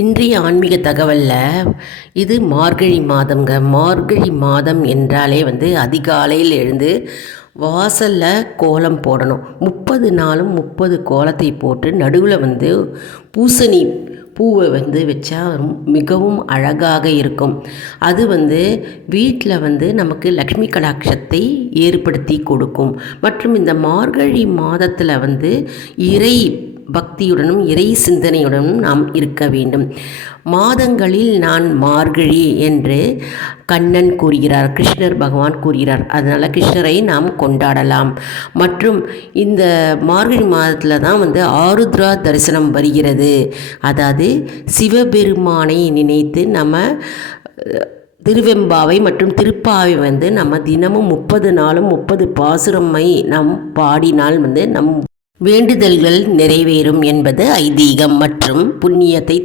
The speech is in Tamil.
இன்றைய ஆன்மீக தகவலில் இது மார்கழி மாதங்க. மார்கழி மாதம் என்றாலே அதிகாலையில் எழுந்து வாசலில் கோலம் போடணும். 30 நாளும் 30 கோலத்தை போட்டு நடுவில் பூசணி பூவை வச்சா மிகவும் அழகாக இருக்கும். அது வீட்டில் நமக்கு லக்ஷ்மி கடாட்சத்தை ஏற்படுத்தி கொடுக்கும். மற்றும் இந்த மார்கழி மாதத்தில் இறை பக்தியுடனும் இறை சிந்தனையுடனும் நாம் இருக்க வேண்டும். மாதங்களில் நான் மார்கழி என்று கண்ணன் கூறுகிறார், கிருஷ்ணர் பகவான் கூறுகிறார். அதனால் கிருஷ்ணரை நாம் கொண்டாடலாம். மற்றும் இந்த மார்கழி மாதத்தில் தான் ஆருத்ரா தரிசனம் வருகிறது. அதாவது சிவபெருமானை நினைத்து நம்ம திருவெம்பாவை மற்றும் திருப்பாவை நம்ம தினமும் 30 நாளும் 30 பாசுரமை நாம் பாடினால் நம் வேண்டுதல்கள் நிறைவேறும் என்பது ஐதீகம் மற்றும் புண்ணியத்தை